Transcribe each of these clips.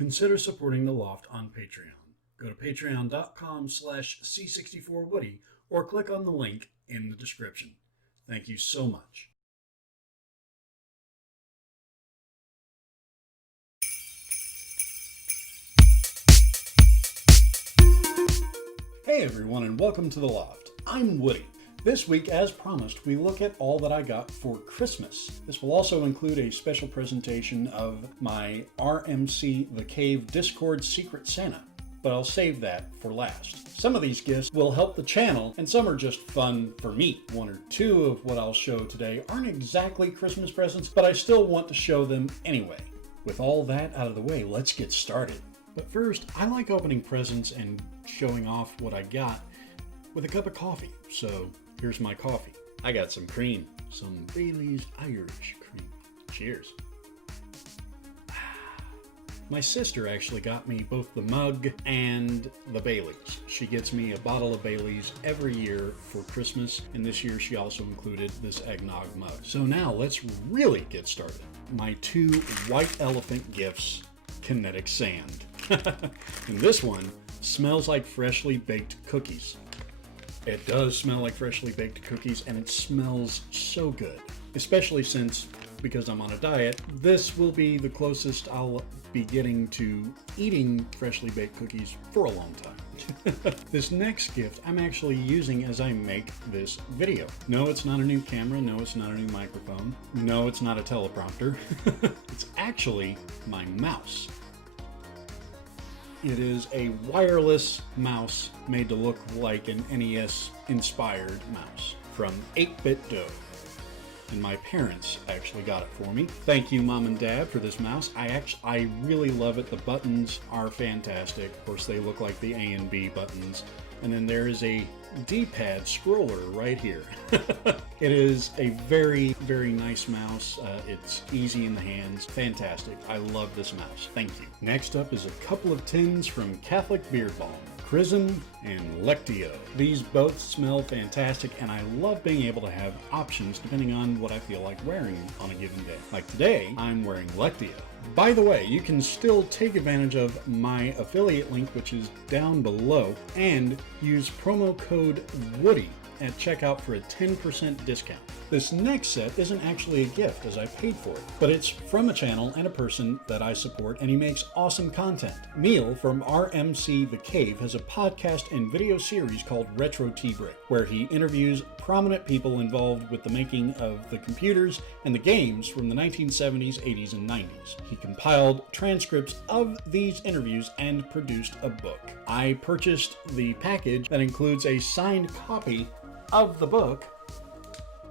consider supporting The Loft on Patreon. Go to patreon.com/C64Woody or click on the link in the description. Thank you so much. Hey everyone, and welcome to The Loft. I'm Woody. This week, as promised, we look at all that I got for Christmas. This will also include a special presentation of my RMC The Cave Discord Secret Santa, but I'll save that for last. Some of these gifts will help the channel, and some are just fun for me. One or two of what I'll show today aren't exactly Christmas presents, but I still want to show them anyway. With all that out of the way, let's get started. But first, I like opening presents and showing off what I got with a cup of coffee. So here's my coffee. I got some cream, some Bailey's Irish cream. Cheers. My sister actually got me both the mug and the Baileys. She gets me a bottle of Baileys every year for Christmas, and this year she also included this eggnog mug. So now let's really get started. My two white elephant gifts, kinetic sand. And this one smells like freshly baked cookies. It does smell like freshly baked cookies, and it smells so good. Especially since, because I'm on a diet, this will be the closest I'll be getting to eating freshly baked cookies for a long time. This next gift I'm actually using as I make this video. No, it's not a new camera. No, it's not a new microphone. No, it's not a teleprompter. It's actually my mouse. It is a wireless mouse made to look like an NES-inspired mouse from 8-Bit Dough. And my parents actually got it for me. Thank you, Mom and Dad, for this mouse. I really love it. The buttons are fantastic. Of course, they look like the A and B buttons. And then there is a D-pad scroller right here. It is a very, very nice mouse. It's easy in the hands. Fantastic. I love this mouse. Thank you. Next up is a couple of tins from Catholic Beard Balm. Prism and Lectio. These both smell fantastic, and I love being able to have options depending on what I feel like wearing on a given day. Like today, I'm wearing Lectio. By the way, you can still take advantage of my affiliate link, which is down below, and use promo code WOODY at checkout for a 10% discount. This next set isn't actually a gift, as I paid for it, but it's from a channel and a person that I support, and he makes awesome content. Neil from RMC The Cave has a podcast and video series called Retro Tea Break, where he interviews prominent people involved with the making of the computers and the games from the 1970s, 80s, and 90s. He compiled transcripts of these interviews and produced a book. I purchased the package that includes a signed copy of the book,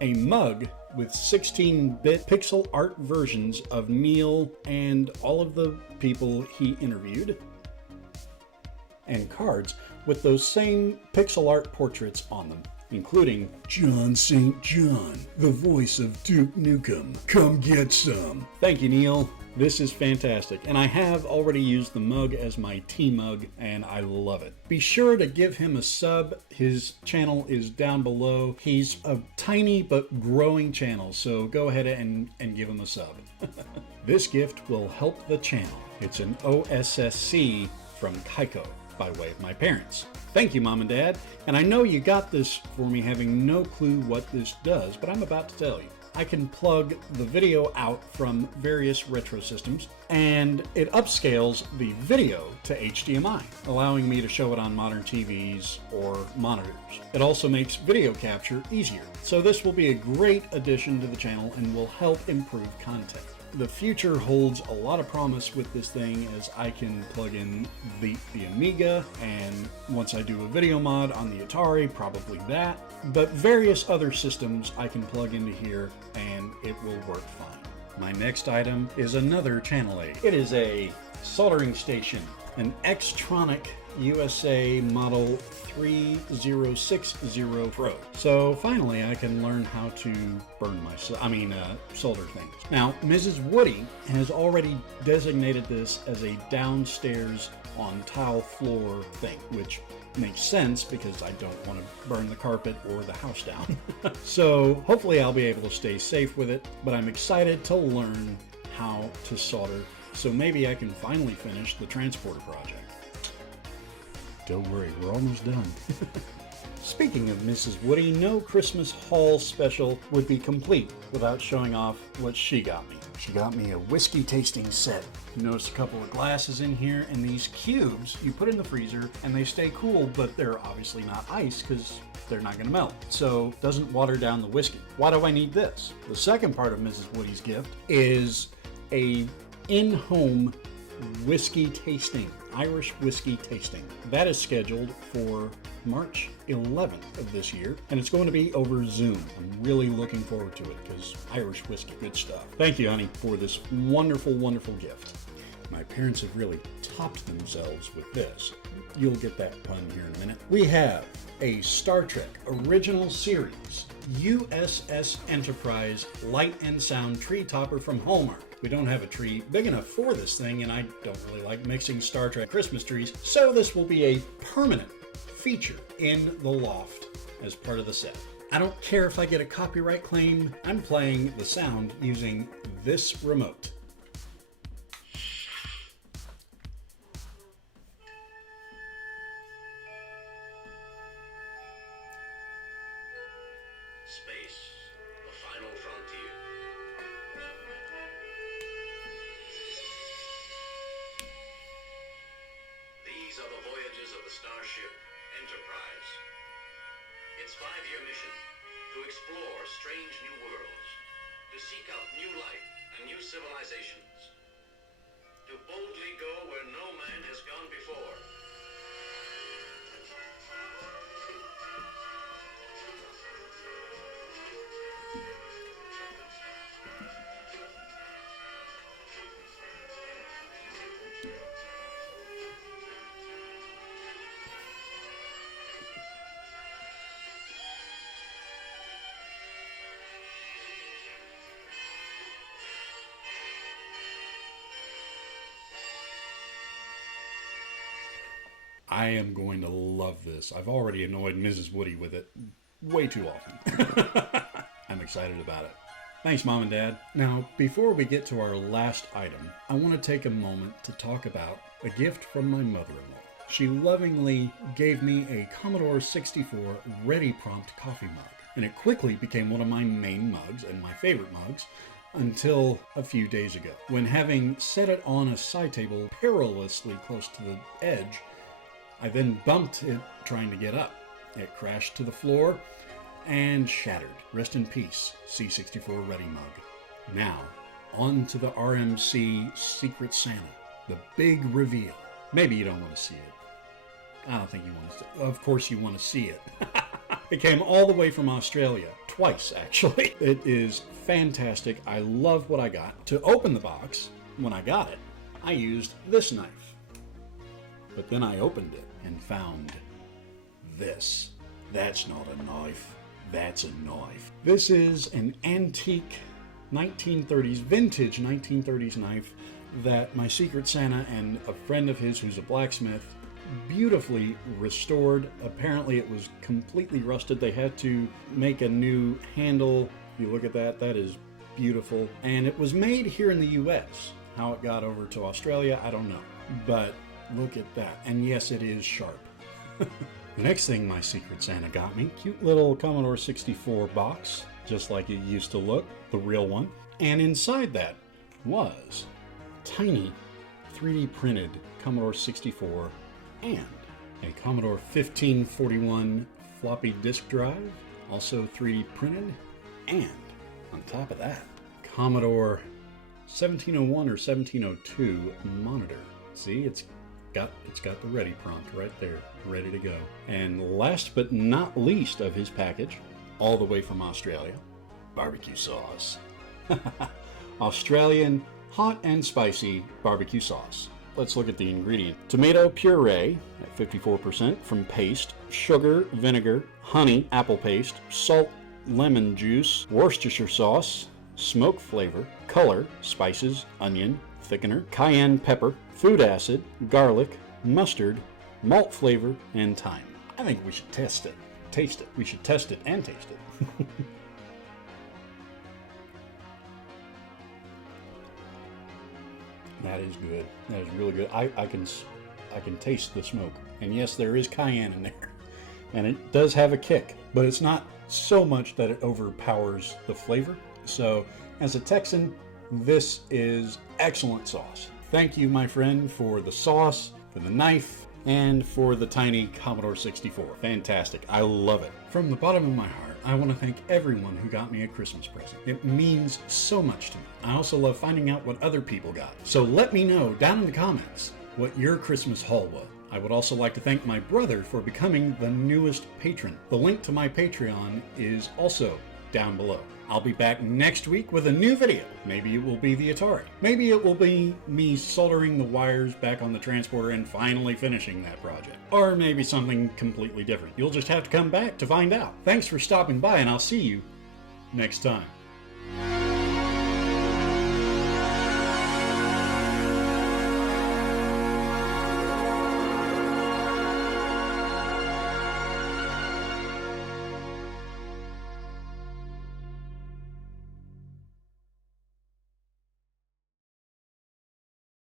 a mug with 16-bit pixel art versions of Neil and all of the people he interviewed, and cards with those same pixel art portraits on them, including John St. John, the voice of Duke Nukem. Come get some. Thank you, Neil. This is fantastic, and I have already used the mug as my tea mug, and I love it. Be sure to give him a sub. His channel is down below. He's a tiny but growing channel, so go ahead and give him a sub. This gift will help the channel. It's an OSSC from Kaiko by way of my parents. Thank you, Mom and Dad. And I know you got this for me having no clue what this does, but I'm about to tell you. I can plug the video out from various retro systems, and it upscales the video to HDMI, allowing me to show it on modern TVs or monitors. It also makes video capture easier. So this will be a great addition to the channel and will help improve content. The future holds a lot of promise with this thing, as I can plug in the Amiga, and once I do a video mod on the Atari, probably that. But various other systems I can plug into here and it will work fine. My next item is another channel aid. It is a soldering station, an Xtronic USA model 3060 Pro. So finally I can learn how to solder things. Now, Mrs. Woody has already designated this as a downstairs on tile floor thing, which makes sense because I don't want to burn the carpet or the house down. So hopefully I'll be able to stay safe with it, but I'm excited to learn how to solder so maybe I can finally finish the transporter project. Don't worry, we're almost done. Speaking of Mrs. Woody, no Christmas haul special would be complete without showing off what she got me. She got me a whiskey tasting set. You notice a couple of glasses in here, and these cubes you put in the freezer and they stay cool, but they're obviously not ice because they're not going to melt. So it doesn't water down the whiskey. Why do I need this? The second part of Mrs. Woody's gift is a in-home whiskey tasting, Irish whiskey tasting. That is scheduled for March 11th of this year, and it's going to be over Zoom. I'm really looking forward to it because Irish whiskey, good stuff. Thank you, honey, for this wonderful, wonderful gift. My parents have really topped themselves with this. You'll get that pun here in a minute. We have a Star Trek original series USS Enterprise light and sound tree topper from Hallmark. We don't have a tree big enough for this thing, and I don't really like mixing Star Trek Christmas trees, so this will be a permanent feature in the loft as part of the set. I don't care if I get a copyright claim. I'm playing the sound using this remote. Space, the final frontier. These are the voyages of the starship Enterprise. Its 5-year mission, to explore strange new worlds, to seek out new life and new civilizations, to boldly go where no man has gone before. I am going to love this. I've already annoyed Mrs. Woody with it way too often. I'm excited about it. Thanks, Mom and Dad. Now, before we get to our last item, I want to take a moment to talk about a gift from my mother-in-law. She lovingly gave me a Commodore 64 Ready Prompt coffee mug, and it quickly became one of my main mugs and my favorite mugs until a few days ago, when having set it on a side table perilously close to the edge, I then bumped it trying to get up. It crashed to the floor and shattered. Rest in peace, C64 Ready Mug. Now, on to the RMC Secret Santa, the big reveal. Maybe you don't want to see it. I don't think you want to see it. Of course you want to see it. It came all the way from Australia, twice actually. It is fantastic. I love what I got. To open the box, when I got it, I used this knife. But then I opened it and found this. That's not a knife. That's a knife. This is an antique 1930s, vintage 1930s knife that my Secret Santa and a friend of his who's a blacksmith beautifully restored. Apparently it was completely rusted. They had to make a new handle. You look at that, that is beautiful. And it was made here in the US. How it got over to Australia, I don't know. But look at that. And yes, it is sharp. The next thing my Secret Santa got me, cute little Commodore 64 box, just like it used to look, the real one. And inside that was tiny 3D printed Commodore 64 and a Commodore 1541 floppy disk drive, also 3D printed. And on top of that, Commodore 1701 or 1702 monitor. See, it's got the ready prompt right there, ready to go. And last but not least of his package, all the way from Australia, barbecue sauce. Australian hot and spicy barbecue sauce. Let's look at the ingredient. Tomato puree at 54% from paste, sugar, vinegar, honey, apple paste, salt, lemon juice, Worcestershire sauce, smoke flavor, color, spices, onion, thickener, cayenne pepper, food acid, garlic, mustard, malt flavor, and thyme. I think we should taste it. We should test it and taste it. That is good. That is really good. I can taste the smoke. And yes, there is cayenne in there. And it does have a kick, but it's not so much that it overpowers the flavor. So as a Texan, this is excellent sauce. Thank you, my friend, for the sauce, for the knife, and for the tiny Commodore 64. Fantastic. I love it. From the bottom of my heart, I want to thank everyone who got me a Christmas present. It means so much to me. I also love finding out what other people got. So let me know down in the comments what your Christmas haul was. I would also like to thank my brother for becoming the newest patron. The link to my Patreon is also down below. I'll be back next week with a new video. Maybe it will be the Atari. Maybe it will be me soldering the wires back on the transporter and finally finishing that project. Or maybe something completely different. You'll just have to come back to find out. Thanks for stopping by, and I'll see you next time.